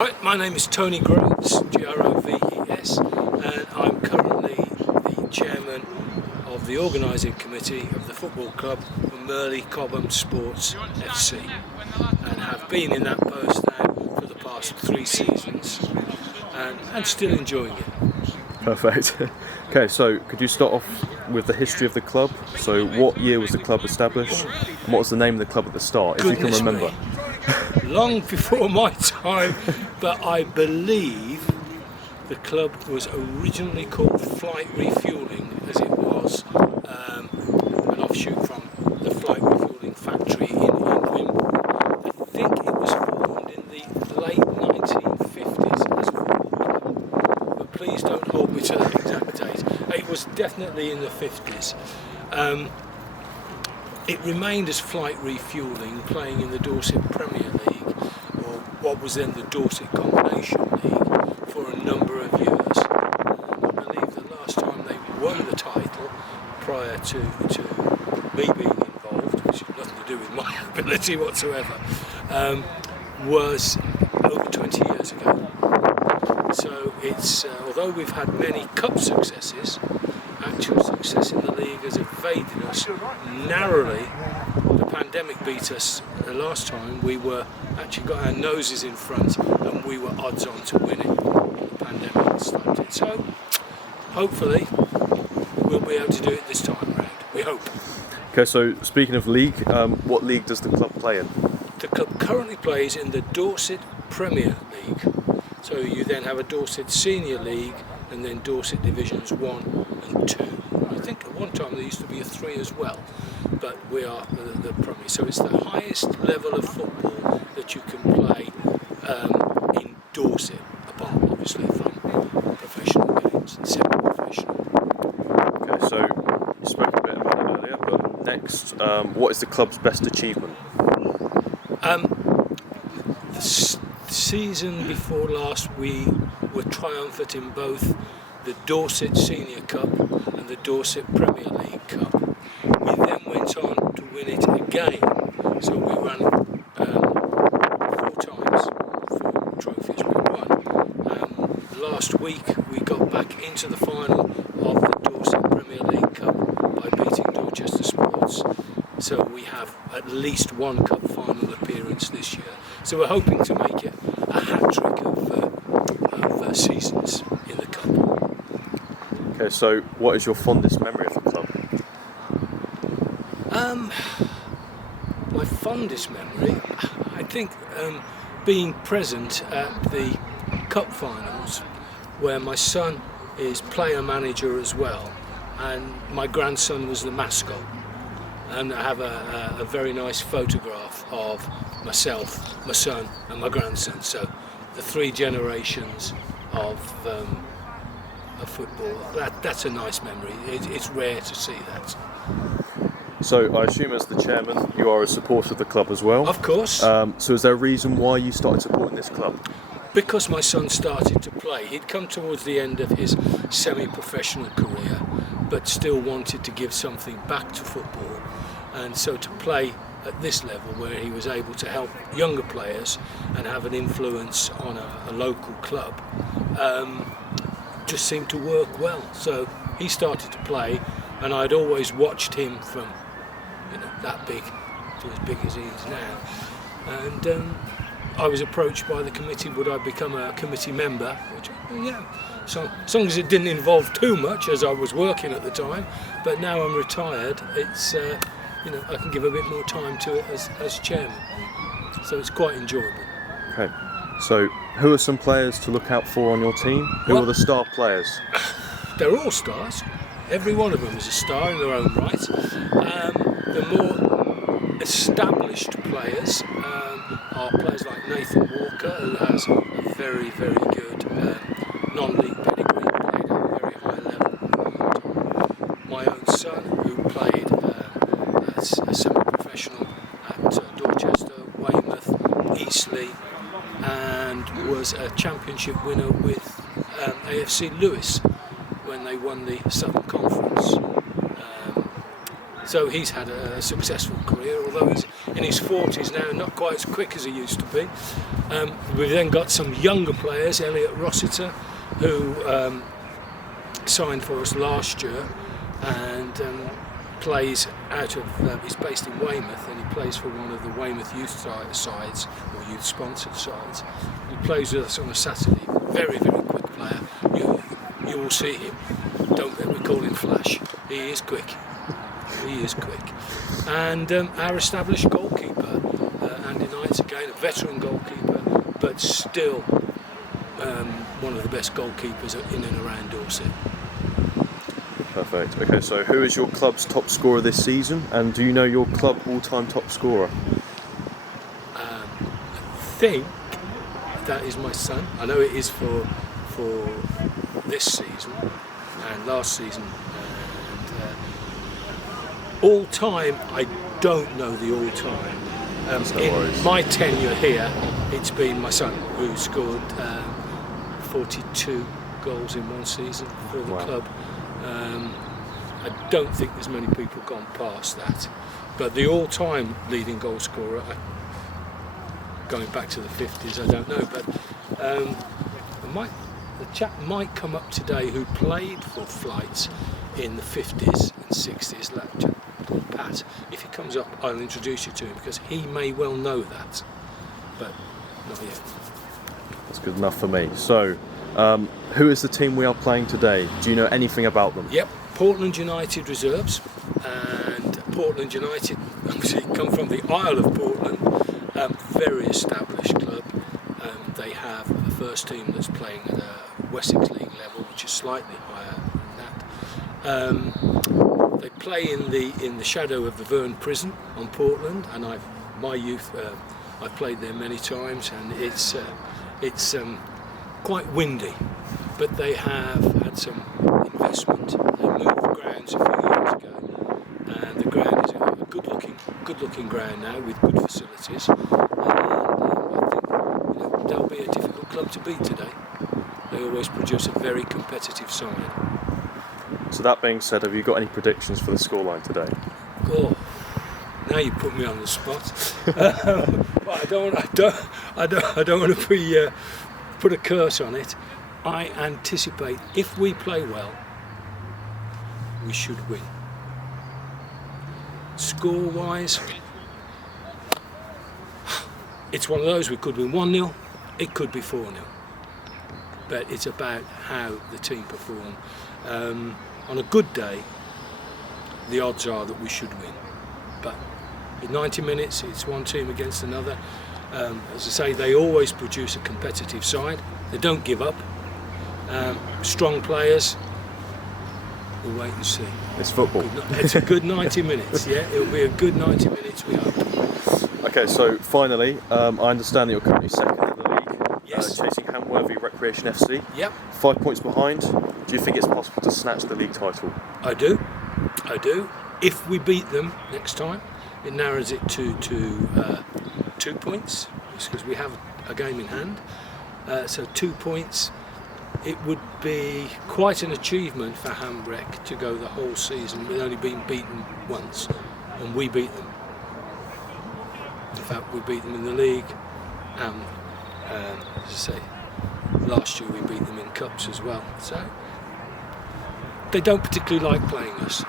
Right, my name is Tony Groves, Groves, and I'm currently the chairman of the organising committee of the football club for Merley Cobham Sports FC, and have been in that post now for the past 3 seasons, and still enjoying it. Perfect. Okay, so could you start off with the history of the club? So what year was the club established? And what was the name of the club at the start, if you can remember? Long before my time, but I believe the club was originally called Flight Refuelling, as it was an offshoot from the Flight Refuelling factory in England. I think it was formed in the late 1950s as a football club, but please don't hold me to that exact date. It was definitely in the 50s. It remained as Flight Refuelling, playing in the Dorset Premier League, or what was then the Dorset Combination League, for a number of years. I believe the last time they won the title, prior to me being involved, which had nothing to do with my ability whatsoever, was over 20 years ago. So it's, although we've had many cup successes, actual success in the league has evaded us narrowly. The pandemic beat us the last time. We were actually got our noses in front, and we were odds on to winning. The pandemic stopped it. So hopefully we'll be able to do it this time around. We hope. Okay, so speaking of league, what league does the club play in? The club currently plays in the Dorset Premier League. So you then have a Dorset Senior League, and then Dorset Divisions 1 and 2. I think at one time there used to be a 3 as well, but we are the Premier. So it's the highest level of football that you can play in Dorset, apart obviously from professional games and semi-professional. Okay, so you spoke a bit about it earlier, but next, what is the club's best achievement? The season before last, we were triumphant in both the Dorset Senior Cup and the Dorset Premier League Cup. We then went on to win it again, so we ran 4 times, 4 trophies we won. Last week we got back into the final of the Dorset Premier League Cup by beating Dorchester Sports, so we have at least 1 cup final appearance this year. So we're hoping to make it a hat-trick of seasons in the cup. Okay, so what is your fondest memory of the club? My fondest memory, I think, being present at the cup finals, where my son is player manager as well, and my grandson was the mascot. And I have a very nice photograph of myself, my son and my grandson, so the 3 generations of football. That's a nice memory. It's rare to see that. So I assume as the chairman you are a supporter of the club as well? Of course. So is there a reason why you started supporting this club? Because my son started to play. He'd come towards the end of his semi-professional career, but still wanted to give something back to football, and so to play at this level, where he was able to help younger players and have an influence on a local club, just seemed to work well. So he started to play, and I'd always watched him from that big to as big as he is now, and I was approached by the committee, would I become a committee member, which, yeah, so as long as it didn't involve too much, as I was working at the time, but now I'm retired, it's I can give a bit more time to it as chairman, so it's quite enjoyable. Okay, so who are some players to look out for on your team? Who are the star players? They're all stars. Every one of them is a star in their own right. The more established players are players like Nathan Walker, who has a very, very good non-league pedigree, played at a very high level. My own son, who played as a semi-professional at Dorchester, Weymouth, Eastleigh, and was a championship winner with AFC Lewis when they won the Southern Conference. So he's had a successful career, although he's in his 40s now, not quite as quick as he used to be. We've then got some younger players, Elliot Rossiter, who signed for us last year and plays out of, he's based in Weymouth, and he plays for one of the Weymouth youth sides, or youth sponsored sides. He plays with us on a Saturday. Very, very quick player. You will see him. Don't let me call him Flash. He is quick. He is quick. And our established goalkeeper, Andy Knight's again a veteran goalkeeper, but still one of the best goalkeepers in and around Dorset. Perfect. Okay, so who is your club's top scorer this season, and do you know your club all-time top scorer? I think that is my son. I know it is for this season and last season. All time, I don't know the all time. In my tenure here, it's been my son who scored 42 goals in one season for the club. I don't think there's many people gone past that. But the all-time leading goal scorer, going back to the 50s, I don't know. But the chap might come up today who played for Flights in the 50s and 60s, that chap called Pat. If he comes up, I'll introduce you to him, because he may well know that, but not yet. That's good enough for me. So, who is the team we are playing today? Do you know anything about them? Yep, Portland United reserves, and Portland United obviously come from the Isle of Portland, very established club. They have a first team that's playing at a Wessex League level, which is slightly higher than that. They play in the shadow of the Verne prison on Portland, and my youth I've played there many times, and it's quite windy, but they have had some investment. They moved grounds a few years ago, and the ground is a good-looking ground now with good facilities. I think they'll be a difficult club to beat today. They always produce a very competitive side. So that being said, have you got any predictions for the scoreline today? Oh, now you put me on the spot. But I don't want to put a curse on it. I anticipate if we play well, we should win. Score-wise, it's one of those. We could win 1-0, it could be 4-0. But it's about how the team perform. On a good day, the odds are that we should win. But in 90 minutes, it's one team against another. As I say, they always produce a competitive side. They don't give up. Strong players. We'll wait and see. It's football. It's a good 90 minutes, yeah? It'll be a good 90 minutes, we hope. Okay, so finally, I understand that you're currently second in the league. Yes. Chasing Hamworthy Recreation FC. Yep. 5 points behind. Do you think it's possible to snatch the league title? I do. If we beat them next time, it narrows it to 2 points, because we have a game in hand. So 2 points. It would be quite an achievement for Hamrec to go the whole season with only being beaten once, and we beat them. In fact, we beat them in the league, and as I say, last year we beat them in cups as well. So they don't particularly like playing us.